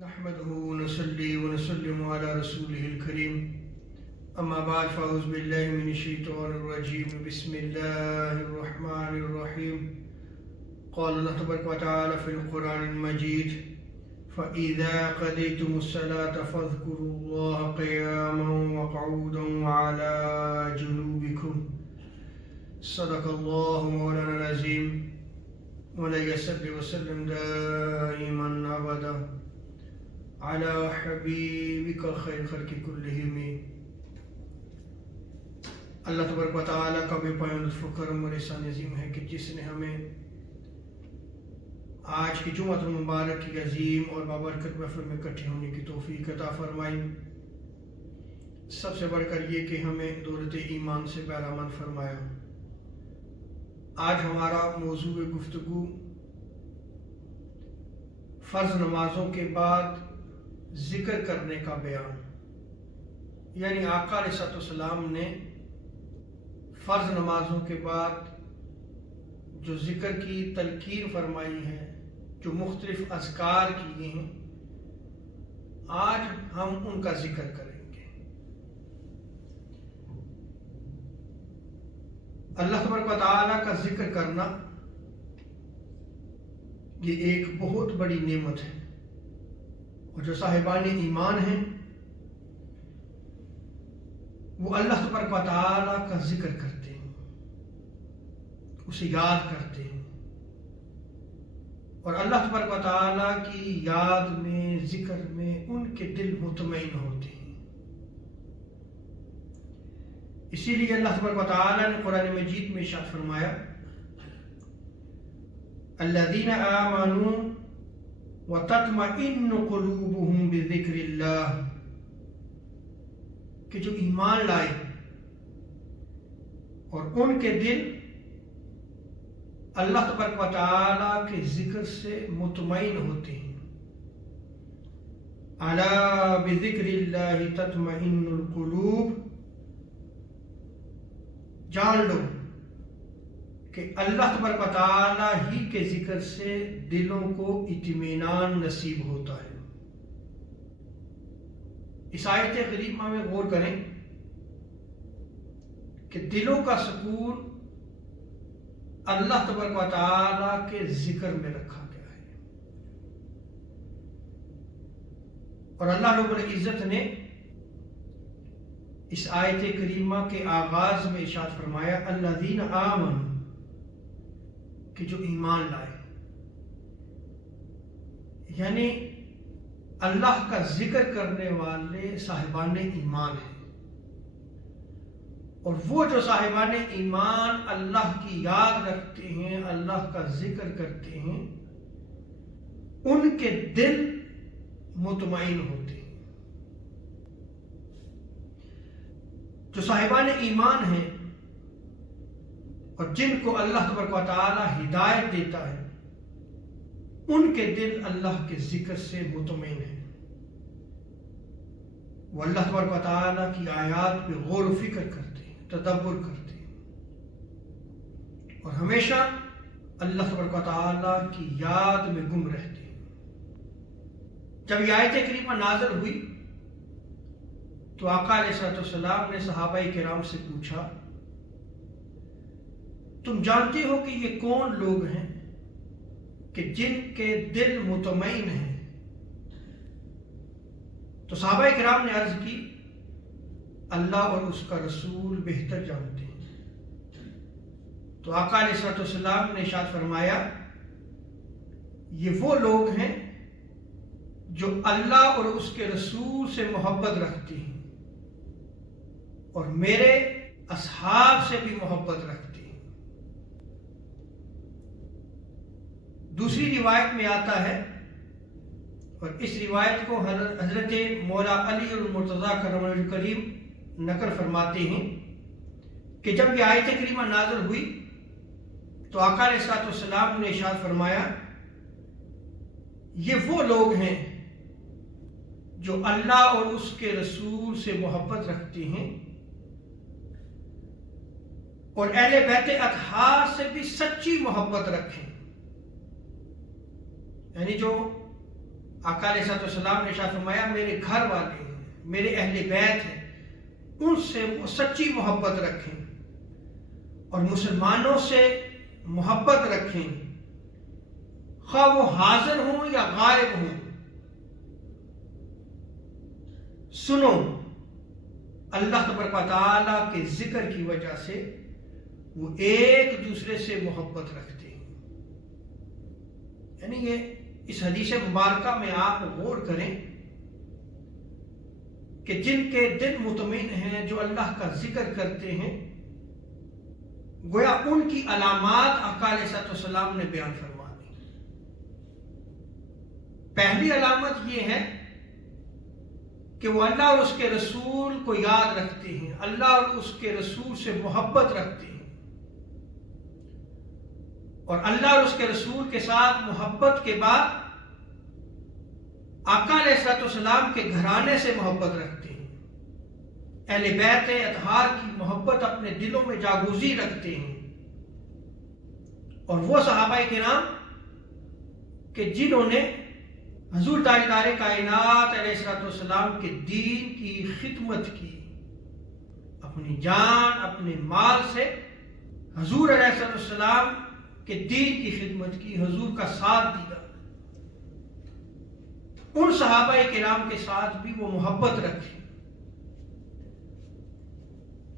نحمده ونصلي ونسلم على رسوله الكريم أما بعد فأعوذ بالله من الشيطان الرجيم بسم الله الرحمن الرحيم قال الله تبارك وتعالى في القرآن المجيد فإذا قضيتم الصلاة فاذكروا الله قياما وقعودا وعلى جنوبكم صدق الله مولانا العظيم ولا يصلي وسلم دائما أبدا على حبیبک خیر خلق کلہم۔ اللہ تبارک و تعالیٰ کا بے پایان لطف و کرم اور احسان عظیم ہے کہ جس نے ہمیں آج کی جمعۃ المبارک کی عظیم اور بابرکت محفل میں اکٹھے ہونے کی توفیق عطا فرمائی۔ سب سے بڑھ کر یہ کہ ہمیں دولت ایمان سے بہرامند فرمایا۔ آج ہمارا موضوع گفتگو فرض نمازوں کے بعد ذکر کرنے کا بیان، یعنی آقا علیہ السلام نے فرض نمازوں کے بعد جو ذکر کی تلقین فرمائی ہے، جو مختلف اذکار کیے ہیں، آج ہم ان کا ذکر کریں گے۔ اللہ تبارک و تعالیٰ کا ذکر کرنا یہ ایک بہت بڑی نعمت ہے، اور جو صاحبان ایمان ہیں وہ اللہ تبارک و تعالیٰ کا ذکر کرتے ہیں، اسے یاد کرتے ہیں، اور اللہ تبارک و تعالیٰ کی یاد میں، ذکر میں ان کے دل مطمئن ہوتے ہیں۔ اسی لیے اللہ تبارک و تعالیٰ نے قرآن مجید میں ارشاد فرمایا الذین آمنوا وتطمئن قلوبهم بذکر اللہ، کہ جو ایمان لائے اور ان کے دل اللہ تبارک و تعالیٰ کے ذکر سے مطمئن ہوتے ہیں۔ الا بذکر اللہ تطمئن القلوب، جان لو کہ اللہ تبارک و تعالیٰ ہی کے ذکر سے دلوں کو اطمینان نصیب ہوتا ہے۔ اس آیت کریمہ میں غور کریں کہ دلوں کا سکون اللہ تبارک و تعالیٰ کے ذکر میں رکھا گیا ہے، اور اللہ رب العزت نے اس آیت کریمہ کے آغاز میں ارشاد فرمایا الذین آمنوا، کہ جو ایمان لائے، یعنی اللہ کا ذکر کرنے والے صاحبان ایمان ہیں، اور وہ جو صاحبان ایمان اللہ کی یاد رکھتے ہیں، اللہ کا ذکر کرتے ہیں، ان کے دل مطمئن ہوتے ہیں۔ جو صاحبان ایمان ہیں اور جن کو اللہ تبارک و تعالیٰ ہدایت دیتا ہے، ان کے دل اللہ کے ذکر سے مطمئن ہیں، وہ اللہ تبارک و تعالیٰ کی آیات پہ غور و فکر کرتے ہیں، تدبر کرتے ہیں، اور ہمیشہ اللہ تبارک و تعالیٰ کی یاد میں گم رہتے ہیں۔ جب یہ آیت کریمہ نازل ہوئی تو آقا علیہ السلام نے صحابہ کرام سے پوچھا تم جانتے ہو کہ یہ کون لوگ ہیں کہ جن کے دل مطمئن ہیں؟ تو صحابہ کرام نے عرض کی اللہ اور اس کا رسول بہتر جانتے ہیں۔ تو آقا علیہ السلام نے ارشاد فرمایا یہ وہ لوگ ہیں جو اللہ اور اس کے رسول سے محبت رکھتے ہیں اور میرے اصحاب سے بھی محبت رکھتے ہیں۔ دوسری روایت میں آتا ہے، اور اس روایت کو حضرت مولا علی المرتضیٰ کرم اللہ کریم نقل فرماتے ہیں کہ جب یہ آیت کریمہ نازل ہوئی تو آقا علیہ السلام نے ارشاد فرمایا یہ وہ لوگ ہیں جو اللہ اور اس کے رسول سے محبت رکھتے ہیں اور اہل بیت اطہار سے بھی سچی محبت رکھیں، یعنی جو آقا علیہ السلام نے ارشاد فرمایا میرے گھر والے ہیں، میرے اہل بیت ہیں، ان سے وہ سچی محبت رکھیں اور مسلمانوں سے محبت رکھیں، خواہ وہ حاضر ہوں یا غائب ہوں۔ سنو، اللہ تبارک و تعالیٰ کے ذکر کی وجہ سے وہ ایک دوسرے سے محبت رکھتے ہیں۔ یعنی یہ اس حدیث مبارکہ میں آپ غور کریں کہ جن کے دل مطمئن ہیں، جو اللہ کا ذکر کرتے ہیں، گویا ان کی علامات آقا علیہ السلام نے بیان فرما دی۔ پہلی علامت یہ ہے کہ وہ اللہ اور اس کے رسول کو یاد رکھتے ہیں، اللہ اور اس کے رسول سے محبت رکھتے ہیں، اور اللہ اور اس کے رسول کے ساتھ محبت کے بعد آقا علیہ السلام کے گھرانے سے محبت رکھتے ہیں، اہل بیت اطہار کی محبت اپنے دلوں میں جاگوزی رکھتے ہیں، اور وہ صحابہ کرام کہ جنہوں نے حضور تاجدار کائنات علیہ السلام کے دین کی خدمت کی، اپنی جان اپنے مال سے حضور علیہ السلام کے دین کی خدمت کی، حضور کا ساتھ دیا، ان صحابہ کرام کے ساتھ بھی وہ محبت رکھے۔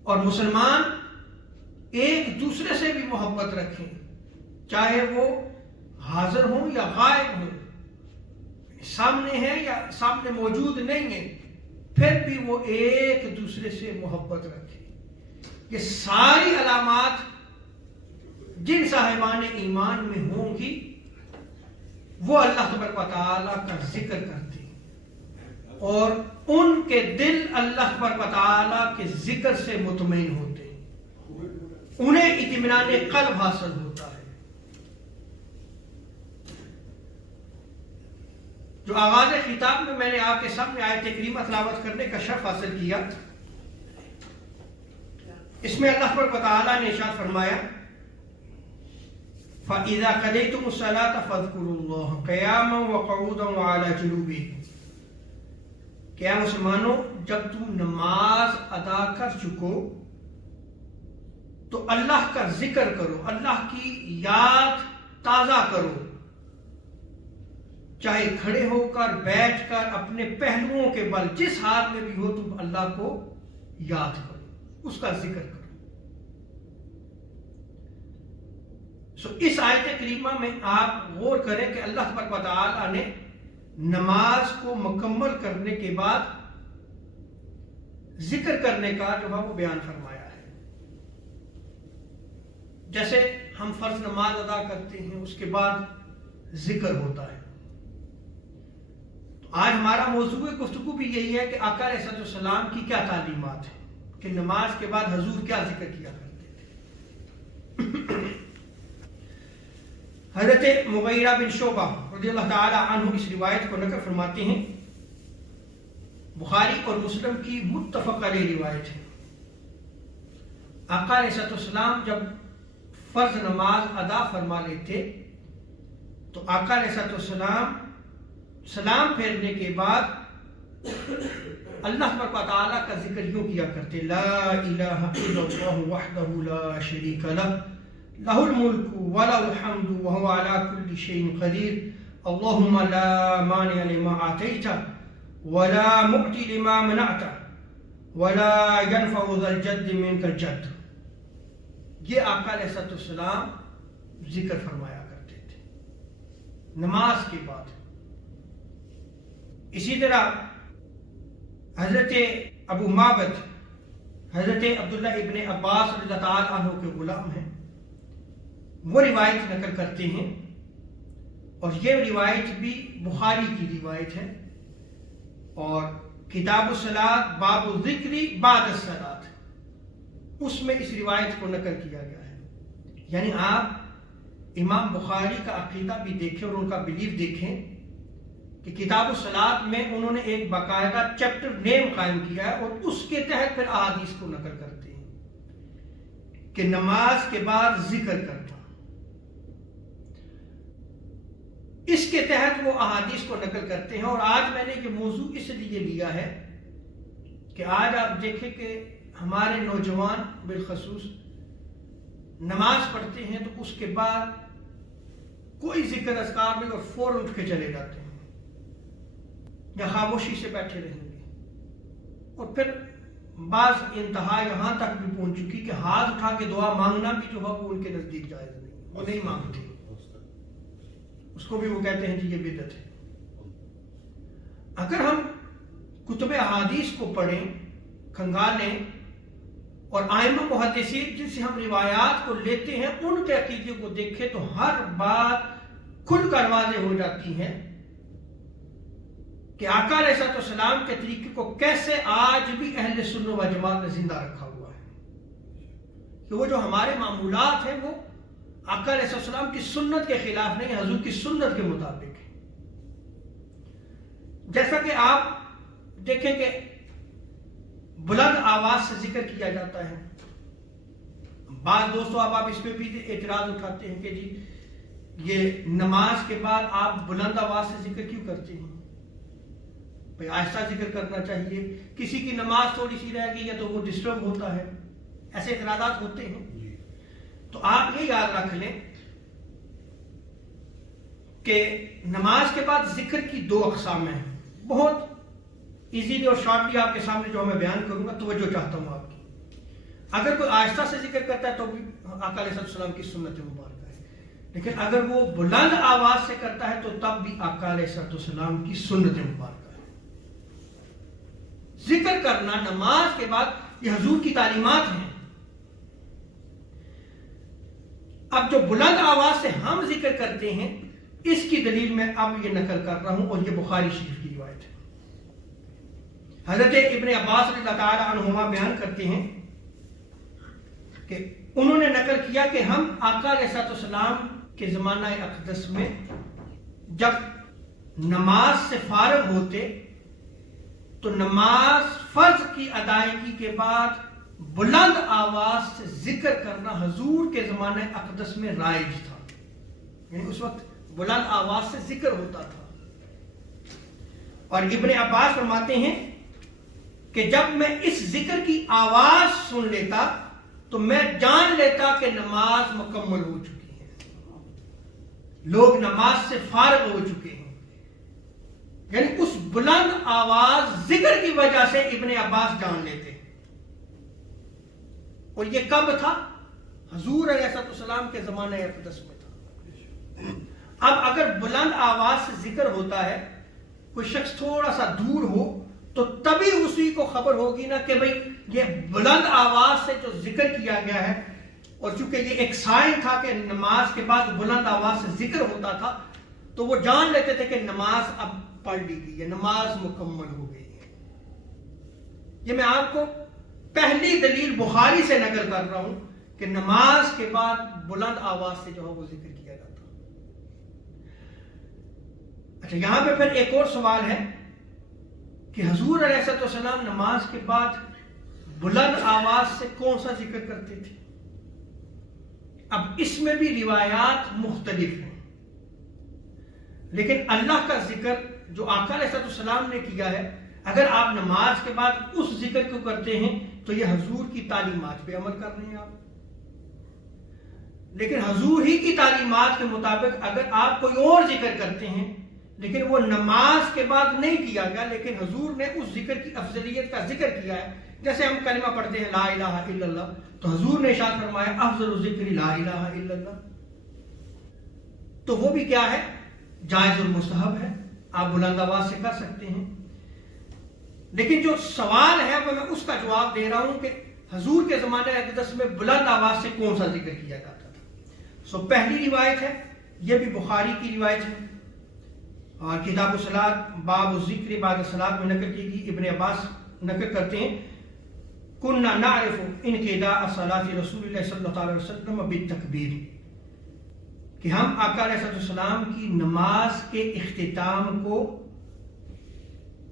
اور مسلمان ایک دوسرے سے بھی محبت رکھیں، چاہے وہ حاضر ہوں یا غائب ہوں، سامنے ہیں یا سامنے موجود نہیں ہیں، پھر بھی وہ ایک دوسرے سے محبت رکھیں۔ یہ ساری علامات جن صاحبان ایمان میں ہوں گی وہ اللہ تبارک و تعالیٰ کا ذکر کرتے ہیں، اور ان کے دل اللہ تبارک و تعالیٰ کے ذکر سے مطمئن ہوتے ہیں، انہیں اطمینان قلب حاصل ہوتا ہے۔ جو آغاز خطاب میں نے آپ کے سامنے آیت کریمہ تلاوت کرنے کا شرف حاصل کیا، اس میں اللہ تبارک و تعالیٰ نے ارشاد فرمایا فَإِذَا قَضَيْتُمُ الصَّلَاةَ فَاذْكُرُوا اللَّهَ قِيَامًا وَقُعُودًا وَعَلَى جُنُوبِهِمْ کہ اے مسلمانوں، جب تم نماز ادا کر چکو تو اللہ کا ذکر کرو، اللہ کی یاد تازہ کرو، چاہے کھڑے ہو کر، بیٹھ کر، اپنے پہلوؤں کے بل، جس حال میں بھی ہو تم اللہ کو یاد کرو، اس کا ذکر کرو۔ اس آیت کریمہ میں آپ غور کریں کہ اللہ تبارک و تعالیٰ نے نماز کو مکمل کرنے کے بعد ذکر کرنے کا جو ہے وہ بیان فرمایا ہے۔ جیسے ہم فرض نماز ادا کرتے ہیں، اس کے بعد ذکر ہوتا ہے، تو آج ہمارا موضوع گفتگو بھی یہی ہے کہ آقا علیہ السلام کی کیا تعلیمات ہیں، کہ نماز کے بعد حضور کیا ذکر کیا کرتے تھے۔ حضرت مغیرہ بن شعبہ رضی اللہ تعالی عنہ اس روایت کو نقل فرماتے ہیں، بخاری اور مسلم کی متفق علیہ روایت ہے۔ آقا علیہ السلام جب فرض نماز ادا فرما لیتے تو آقا علیہ السلام سلام پھیرنے کے بعد اللہ تبارک و تعالیٰ کا ذکر یوں کیا کرتے، لا الہ الا اللہ وحدہ لا شریک لہ لہ الملک ولہ الحمد وہو علی کل شیء قدیر اللہم لا مانع لما اعطیت ولا معطی لما منعت ولا ينفع ذا الجد منک الجد۔ یہ آقا علیہ السلام ذکر فرمایا کرتے تھے نماز کے بعد۔ اسی طرح حضرت ابو معبد حضرت عبداللہ ابن عباس رضی اللہ تعالیٰ عنہ کے غلام ہیں، وہ روایت نقل کرتے ہیں، اور یہ روایت بھی بخاری کی روایت ہے، اور کتاب الصلاۃ باب الذکر بعد الصلاۃ اس میں اس روایت کو نقل کیا گیا ہے۔ یعنی آپ امام بخاری کا عقیدہ بھی دیکھیں اور ان کا بلیف دیکھیں کہ کتاب الصلاۃ میں انہوں نے ایک باقاعدہ چیپٹر نیم قائم کیا ہے، اور اس کے تحت پھر احادیث کو نقل کرتے ہیں کہ نماز کے بعد ذکر کرنا۔ اس کے تحت وہ احادیث کو نقل کرتے ہیں. اور آج میں نے یہ موضوع اس لیے لیا ہے کہ آج آپ دیکھیں کہ ہمارے نوجوان بالخصوص نماز پڑھتے ہیں تو اس کے بعد کوئی ذکر اذکار نہیں اور فوراً اٹھ کے چلے جاتے ہیں یا خاموشی سے بیٹھے رہیں گے. اور پھر بعض انتہا یہاں تک بھی پہنچ چکی کہ ہاتھ اٹھا کے دعا مانگنا بھی جو ہے وہ ان کے نزدیک جائز نہیں, وہ نہیں مانگتے, اس کو بھی وہ کہتے ہیں جی یہ بدعت ہے. اگر ہم کتب احادیث کو پڑھیں, کھنگالیں اور ائمہ محدثین جن سے ہم روایات کو لیتے ہیں ان کے عقیدے کو دیکھیں تو ہر بات کھل کر واضح ہو جاتی ہے کہ آقا علیہ السلام کے طریقے کو کیسے آج بھی اہل سنت و جماعت نے زندہ رکھا ہوا ہے. کہ وہ جو ہمارے معمولات ہیں وہ آقا علیہ السلام کی سنت کے خلاف نہیں, حضور کی سنت کے مطابق ہے. جیسا کہ آپ دیکھیں کہ بلند آواز سے ذکر کیا جاتا ہے. بعض دوستوں آپ اس پہ بھی اعتراض اٹھاتے ہیں کہ جی یہ نماز کے بعد آپ بلند آواز سے ذکر کیوں کرتے ہیں, بھئی آہستہ ذکر کرنا چاہیے, کسی کی نماز تھوڑی سی رہ گئی ہے تو وہ ڈسٹرب ہوتا ہے, ایسے اعتراضات ہوتے ہیں. تو آپ یہ یاد رکھ لیں کہ نماز کے بعد ذکر کی 2 اقسام ہیں. بہت ایزیلی اور شارٹلی آپ کے سامنے جو میں بیان کروں گا, توجہ چاہتا ہوں آپ کی. اگر کوئی آہستہ سے ذکر کرتا ہے تو بھی آقا علیہ السلام کی سنت مبارکہ ہے, لیکن اگر وہ بلند آواز سے کرتا ہے تو تب بھی آقا علیہ السلام کی سنت مبارکہ ہے. ذکر کرنا نماز کے بعد یہ حضور کی تعلیمات ہیں. اب جو بلند آواز سے ہم ذکر کرتے ہیں اس کی دلیل میں اب یہ نقل کر رہا ہوں, اور یہ بخاری شریف کی روایت ہے. حضرت ابن عباس رضی اللہ تعالی عنہما بیان کرتے ہیں کہ انہوں نے نقل کیا کہ ہم آقا علیہ السلام کے زمانہ اقدس میں جب نماز سے فارغ ہوتے تو نماز فرض کی ادائیگی کے بعد بلند آواز سے ذکر کرنا حضور کے زمانہ اقدس میں رائج تھا. یعنی اس وقت بلند آواز سے ذکر ہوتا تھا. اور ابن عباس فرماتے ہیں کہ جب میں اس ذکر کی آواز سن لیتا تو میں جان لیتا کہ نماز مکمل ہو چکی ہے, لوگ نماز سے فارغ ہو چکے ہیں. یعنی اس بلند آواز ذکر کی وجہ سے ابن عباس جان لیتے. اور یہ کب تھا؟ حضور علیہ السلام کے زمانہ اقدس میں تھا. اب اگر بلند آواز سے ذکر ہوتا ہے, کوئی شخص تھوڑا سا دور ہو تو تبھی اسی کو خبر ہوگی نا کہ بھئی یہ بلند آواز سے جو ذکر کیا گیا ہے, اور چونکہ یہ ایک سائن تھا کہ نماز کے بعد بلند آواز سے ذکر ہوتا تھا, تو وہ جان لیتے تھے کہ نماز اب پڑھ لی گئی ہے, نماز مکمل ہو گئی ہے. یہ میں آپ کو پہلی دلیل بخاری سے نقل کر رہا ہوں کہ نماز کے بعد بلند آواز سے جو ہے وہ ذکر کیا جاتا. اچھا, یہاں پہ پھر ایک اور سوال ہے کہ حضور علیہ السلام نماز کے بعد بلند آواز سے کون سا ذکر کرتے تھے؟ اب اس میں بھی روایات مختلف ہیں, لیکن اللہ کا ذکر جو آقا علیہ السلام نے کیا ہے, اگر آپ نماز کے بعد اس ذکر کو کرتے ہیں تو یہ حضور کی تعلیمات پہ عمل کر رہے ہیں آپ. لیکن حضور ہی کی تعلیمات کے مطابق اگر آپ کوئی اور ذکر کرتے ہیں لیکن وہ نماز کے بعد نہیں کیا گیا, لیکن حضور نے اس ذکر کی افضلیت کا ذکر کیا ہے, جیسے ہم کلمہ پڑھتے ہیں لا الہ الا اللہ, تو حضور نے ارشاد فرمایا افضل الذکر لا الہ الا اللہ, تو وہ بھی کیا ہے؟ جائز اور مستحب ہے, آپ بلند آواز سے کر سکتے ہیں. لیکن جو سوال ہے وہ میں اس کا جواب دے رہا ہوں کہ حضور کے زمانے اقدس میں بلند آواز سے کون سا ذکر کیا جاتا تھا. پہلی روایت ہے, یہ بھی بخاری کی روایت ہے, اور کتاب الصلاۃ باب الذکر بعد الصلاۃ میں نقل کی گئی. ابن عباس نقل کرتے ہیں کننا نعرف انقضاء صلاۃ رسول اللہ صلی اللہ علیہ وسلم بالتکبیر, کہ ہم آقا علیہ السلام کی نماز کے اختتام کو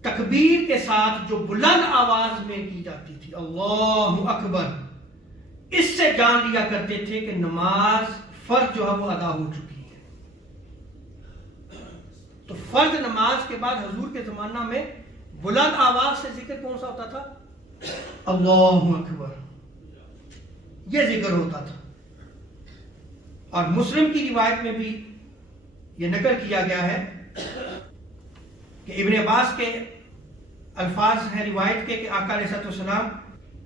تکبیر کے ساتھ جو بلند آواز میں کی جاتی تھی, اللہ اکبر, اس سے جان لیا کرتے تھے کہ نماز فرض جو ہے وہ ادا ہو چکی ہے. تو فرض نماز کے بعد حضور کے زمانہ میں بلند آواز سے ذکر کون سا ہوتا تھا؟ اللہ اکبر، یہ ذکر ہوتا تھا. اور مسلم کی روایت میں بھی یہ نقل کیا گیا ہے کہ ابن عباس کے الفاظ ہیں روایت کے کہ آقا علیہ السلام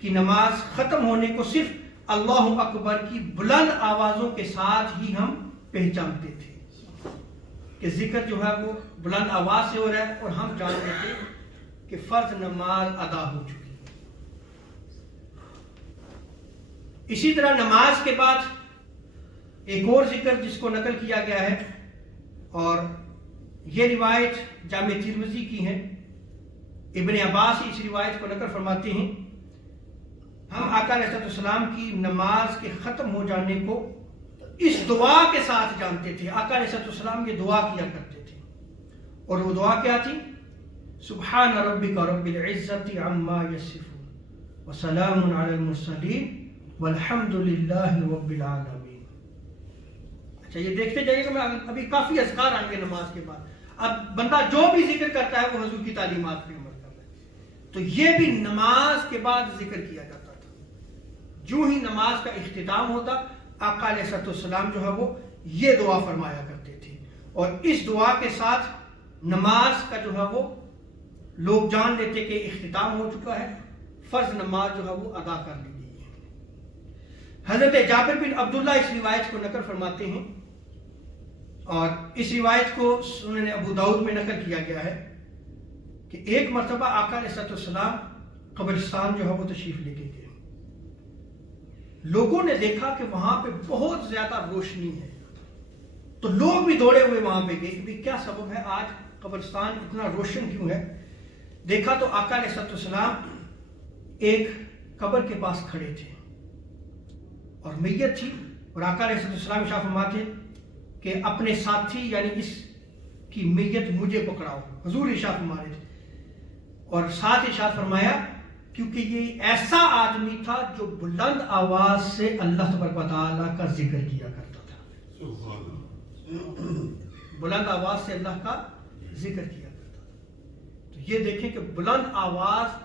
کی نماز ختم ہونے کو صرف اللہ اکبر کی بلند آوازوں کے ساتھ ہی ہم پہچانتے تھے کہ ذکر جو ہے وہ بلند آواز سے ہو رہا ہے، اور ہم جانتے تھے کہ فرض نماز ادا ہو چکی ہے. اسی طرح نماز کے بعد ایک اور ذکر جس کو نقل کیا گیا ہے، اور یہ روایت جامع ترمذی کی ہے. ابن عباس اس روایت کو نقل فرماتے ہیں، ہم آقا علیہ السلام کی نماز کے ختم ہو جانے کو اس دعا کے ساتھ جانتے تھے. آقا علیہ السلام یہ دعا کیا کرتے تھے، اور وہ دعا کیا تھی؟ سبحان ربک رب العزت عما یصفون وسلام علی المرسلین والحمد للہ رب العالمین. اچھا، یہ دیکھتے جائیے کہ میں ابھی کافی اذکار آئیں گے نماز کے بعد. اب بندہ جو بھی ذکر کرتا ہے وہ حضور کی تعلیمات پہ عمل کر رہا ہے. تو یہ بھی نماز کے بعد ذکر کیا جاتا تھا. جو ہی نماز کا اختتام ہوتا، آقا علیہ السلام جو ہے وہ یہ دعا فرمایا کرتے تھے، اور اس دعا کے ساتھ نماز کا جو ہے وہ لوگ جان لیتے کہ اختتام ہو چکا ہے، فرض نماز جو ہے وہ ادا کر لی گئی ہے. حضرت جابر بن عبداللہ اس روایت کو نقل فرماتے ہیں، اور اس روایت کو سنن ابو داؤد میں نقل کیا گیا ہے کہ ایک مرتبہ آقا علیہ السلام قبرستان جو ہے وہ تشریف لے کے گئے. لوگوں نے دیکھا کہ وہاں پہ بہت زیادہ روشنی ہے، تو لوگ بھی دوڑے ہوئے وہاں پہ گئے کہ کیا سبب ہے، آج قبرستان اتنا روشن کیوں ہے. دیکھا تو آقا علیہ السلام ایک قبر کے پاس کھڑے تھے اور میت تھی، اور آقا علیہ السلام ارشاد فرماتے کہ اپنے ساتھی یعنی اس کی میت مجھے پکڑاؤ. حضور ارشاد فرما رہے تھے، اور ساتھ ارشاد فرمایا کیونکہ یہ ایسا آدمی تھا جو بلند آواز سے اللہ تبارک و تعالیٰ کا ذکر کیا کرتا تھا. بلند آواز سے اللہ کا ذکر کیا کرتا تھا. تو یہ دیکھیں کہ بلند آواز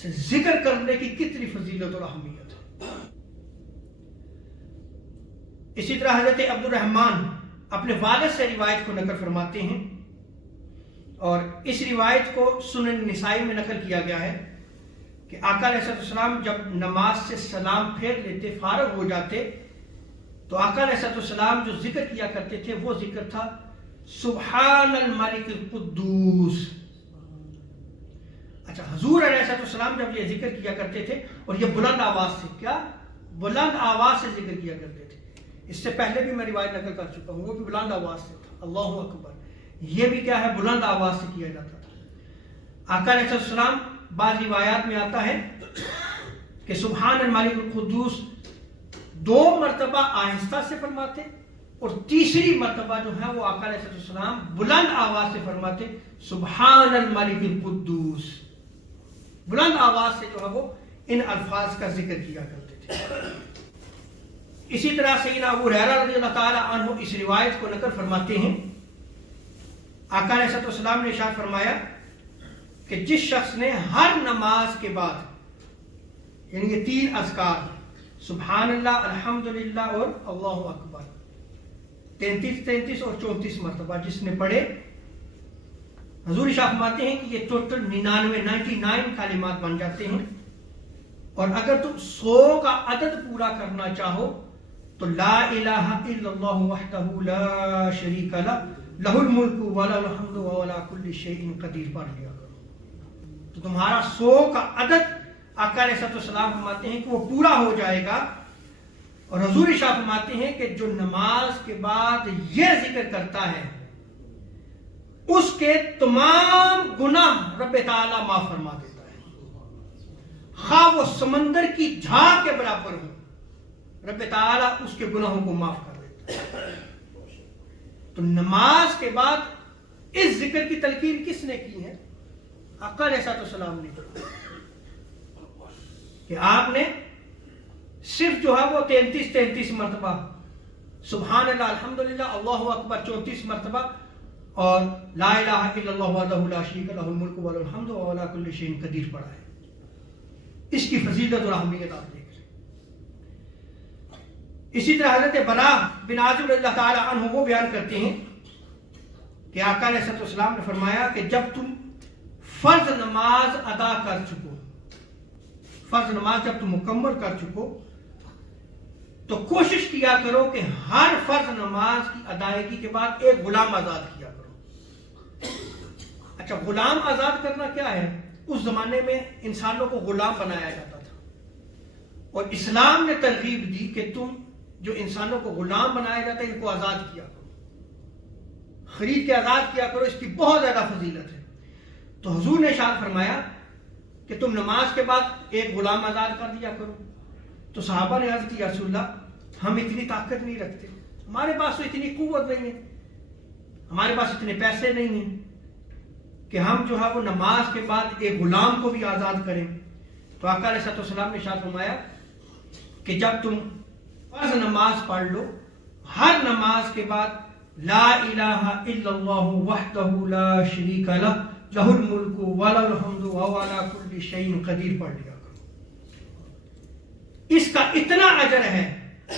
سے ذکر کرنے کی کتنی فضیلت اور اہمیت ہے. اسی طرح حضرت عبد الرحمن اپنے والد سے روایت کو نقل فرماتے ہیں، اور اس روایت کو سنن نسائی میں نقل کیا گیا ہے کہ آقا علیہ السلام جب نماز سے سلام پھیر لیتے، فارغ ہو جاتے، تو آقا علیہ السلام جو ذکر کیا کرتے تھے وہ ذکر تھا سبحان الملک القدوس. اچھا، حضور علیہ السلام جب یہ ذکر کیا کرتے تھے، اور یہ بلند آواز سے، کیا بلند آواز سے ذکر کیا کرتے تھے. اس سے پہلے بھی میں روایت نقل کر چکا ہوں، وہ بھی بلند آواز سے تھا، اللہ اکبر. یہ بھی کیا ہے، بلند آواز سے کیا جاتا تھا. آقا علیہ السلام بعض روایات میں آتا ہے کہ سبحان الملک القدوس 2 مرتبہ آہستہ سے فرماتے، اور تیسری مرتبہ جو ہے وہ آقا علیہ السلام بلند آواز سے فرماتے سبحان الملک القدوس. بلند آواز سے جو ہے وہ ان الفاظ کا ذکر کیا کرتے تھے. اسی طرح سیدنا ابو ہریرہ رضی اللہ تعالی عنہ اس روایت کو نقل فرماتے ہیں، آقا علیہ السلام نے ارشاد فرمایا کہ جس شخص نے ہر نماز کے بعد یعنی یہ 3 اذکار سبحان اللہ، الحمدللہ اور اللہ اکبر 33 اور 34 مرتبہ جس نے پڑھے، حضور ارشاد فرماتے ہیں کہ یہ ٹوٹل 99 کلمات بن جاتے ہیں. اور اگر تم 100 کا عدد پورا کرنا چاہو تو لا الہ الا اللہ وحدہ لا شریک لہ لہ الملک ولہ الحمد وهو علی کل شیء قدیر پڑھ لیا کرو. تو تمہارا 100 کا عدد آقا علیہ السلام فرماتے ہیں کہ وہ پورا ہو جائے گا. اور حضور ارشاد فرماتے ہیں کہ جو نماز کے بعد یہ ذکر کرتا ہے اس کے تمام گناہ رب تعالیٰ معاف فرما دیتا ہے، خواہ وہ سمندر کی جھاگ کے برابر ہو، رب تعالیٰ اس کے گناہوں کو معاف کر دیتا ہے. تو نماز کے بعد اس ذکر کی تلقین کس نے کی ہے؟ آقا علیہ السلام نے کی، کہ آپ نے صرف جو ہے وہ 33 مرتبہ سبحان اللہ، الحمدللہ، اللہ اکبر 34 مرتبہ اور لا الہ الا اللہ وحدہ لا شریک لہ الملک و لہ الحمد وهو علی کل شیء قدیر پڑھا ہے۔ اس کی فضیلت اور اہمیت آپ دیکھ لیں۔ اسی طرح حضرت براء بن عازب رضی اللہ تعالی عنہ وہ بیان کرتے ہیں کہ آقا علیہ الصلوۃ والسلام نے فرمایا کہ جب تم فرض نماز ادا کر چکو، فرض نماز جب تم مکمل کر چکو تو کوشش کیا کرو کہ ہر فرض نماز کی ادائیگی کے بعد ایک غلام آزاد کیا کرو۔ اچھا، غلام آزاد کرنا کیا ہے؟ اس زمانے میں انسانوں کو غلام بنایا جاتا تھا، اور اسلام نے ترغیب دی کہ تم جو انسانوں کو غلام بنایا جاتا ہے ان کو آزاد کیا کرو، خرید کے آزاد کیا کرو، اس کی بہت زیادہ فضیلت ہے۔ تو حضور نے ارشاد فرمایا کہ تم نماز کے بعد ایک غلام آزاد کر دیا کرو۔ تو صحابہ نے عرض کی یا رسول اللہ ہم اتنی طاقت نہیں رکھتے، ہمارے پاس تو اتنی قوت نہیں ہے، ہمارے پاس اتنے پیسے نہیں ہیں کہ ہم جو ہے وہ نماز کے بعد ایک غلام کو بھی آزاد کریں۔ تو آقا علیہ الصلوۃ والسلام نے ارشاد فرمایا کہ جب تم فرض نماز پڑھ لو، ہر نماز کے بعد لا الہ الا اللہ وحدہ لا شریک لہ لہ الملک ولہ الحمد وہو علی کل شیء قدیر پڑھ لیا کرو۔ اس کا اتنا اجر ہے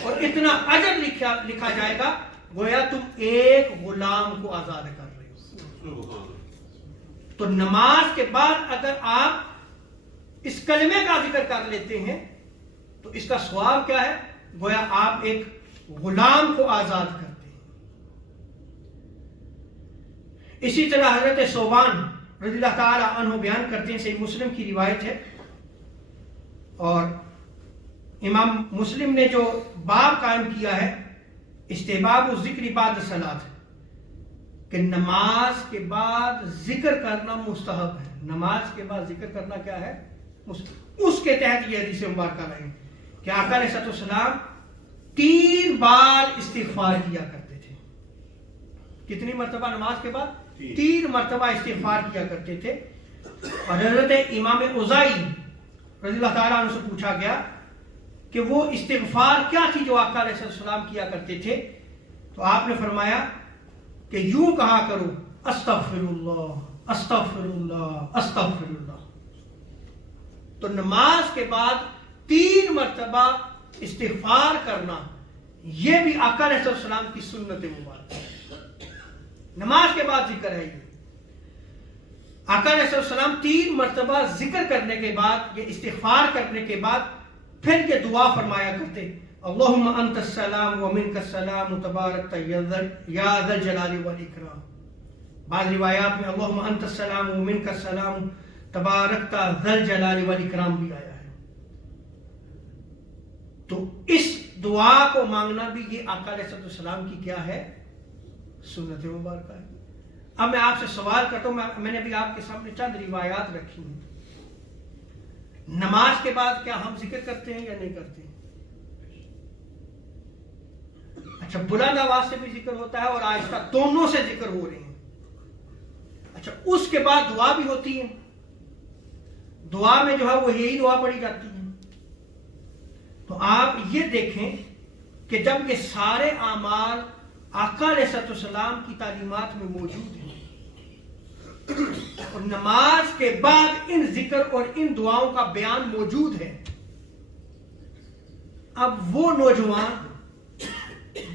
اور اتنا اجر لکھا جائے گا گویا تم ایک غلام کو آزاد کر رہے ہو۔ تو نماز کے بعد اگر آپ اس کلمے کا ذکر کر لیتے ہیں تو اس کا ثواب کیا ہے؟ گویا آپ ایک غلام کو آزاد کرتے ہیں۔ اسی طرح حضرت ثوبان رضی اللہ تعالی عنہ بیان کرتے ہیں، صحیح مسلم کی روایت ہے، اور امام مسلم نے جو باب قائم کیا ہے استحباب الذکر بعد الصلاۃ، کہ نماز کے بعد ذکر کرنا مستحب ہے۔ نماز کے بعد ذکر کرنا کیا ہے؟ اس کے تحت یہ حدیث مبارکہ رہے کہ آقا علیہ الصلوۃ والسلام 3 بار استغفار کیا کرتے تھے۔ کتنی مرتبہ نماز کے بعد؟ 3 مرتبہ استغفار کیا کرتے تھے۔ اور حضرت امام اوزاعی رضی اللہ تعالیٰ عنہ سے پوچھا گیا کہ وہ استغفار کیا تھی جو آقا علیہ السلام کیا کرتے تھے، تو آپ نے فرمایا کہ یوں کہا کرو استغفر اللہ استغفر اللہ استغفر اللہ۔ تو نماز کے بعد 3 مرتبہ استغفار کرنا یہ بھی آقا علیہ السلام کی سنت مبارک ہے۔ نماز کے بعد ذکر ہے یہ۔ آقا علیہ السلام 3 مرتبہ ذکر کرنے کے بعد، یہ استغفار کرنے کے بعد پھر یہ دعا فرمایا کرتے، اللہم انت السلام ومنک السلام تبارکت یا ذا الجلال والاکرام۔ بعض روایات میں اللہم انت السلام ومنک السلام تبارکت ذا الجلال والاکرام بھی آیا ہے۔ تو اس دعا کو مانگنا بھی یہ آقا علیہ السلام کی کیا ہے؟ سنت مبارکہ ہے۔ اب میں آپ سے سوال کرتا ہوں، میں نے ابھی آپ کے سامنے چند روایات رکھی ہیں، نماز کے بعد کیا ہم ذکر کرتے ہیں یا نہیں کرتے ہیں؟ اچھا، بلند آواز سے بھی ذکر ہوتا ہے اور آہستہ، دونوں سے ذکر ہو رہے ہیں۔ اچھا، اس کے بعد دعا بھی ہوتی ہے، دعا میں جو ہے وہ یہی دعا پڑھی جاتی ہے۔ تو آپ یہ دیکھیں کہ جب یہ سارے اعمال آقا علیہ السلام کی تعلیمات میں موجود ہیں اور نماز کے بعد ان ذکر اور ان دعاؤں کا بیان موجود ہے، اب وہ نوجوان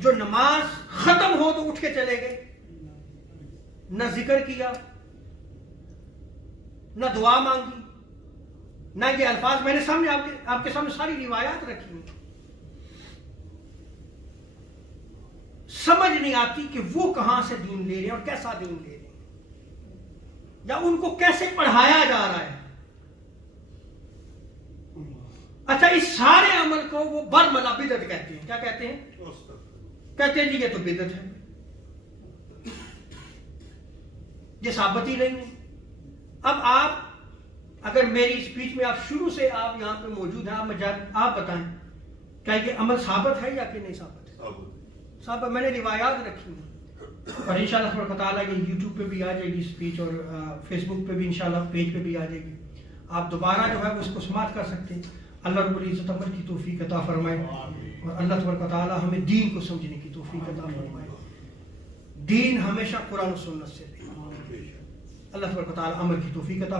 جو نماز ختم ہو تو اٹھ کے چلے گئے، نہ ذکر کیا، نہ دعا مانگی، نہ یہ الفاظ، میں نے سامنے آپ کے سامنے ساری روایات رکھی ہیں، سمجھ نہیں آتی کہ وہ کہاں سے دین لے رہے ہیں اور کیسا دین لے رہے ہیں، یا ان کو کیسے پڑھایا جا رہا ہے۔ اچھا، اس سارے عمل کو وہ برملا بدعت کہتے ہیں۔ کیا کہتے ہیں؟ کہتے ہیں جی یہ تو بدعت ہے، یہ ثابت ہی نہیں ہے۔ اب آپ اگر میری اسپیچ میں آپ شروع سے آپ یہاں پہ موجود ہیں، آپ بتائیں کیا یہ عمل ثابت ہے یا کہ نہیں ثابت ہے؟ ثابت۔ میں نے روایات رکھی ہیں اور انشاءاللہ تبارک تعالیٰ یہ یوٹیوب پہ بھی آ جائے گی اسپیچ، اور فیس بک پہ بھی انشاءاللہ پیج پہ بھی آ جائے گی، آپ دوبارہ جو ہے اس کو سماعت کر سکتے ہیں۔ اللہ رب العزت عمل کی توفیق عطا فرمائے اور اللہ تبارک تعالیٰ ہمیں دین کو سمجھنے کی توفیق عطا فرمائے۔ دین ہمیشہ قرآن و سنت سے دے. اللہ تبارک و تعالی عمل کی توفیق عطا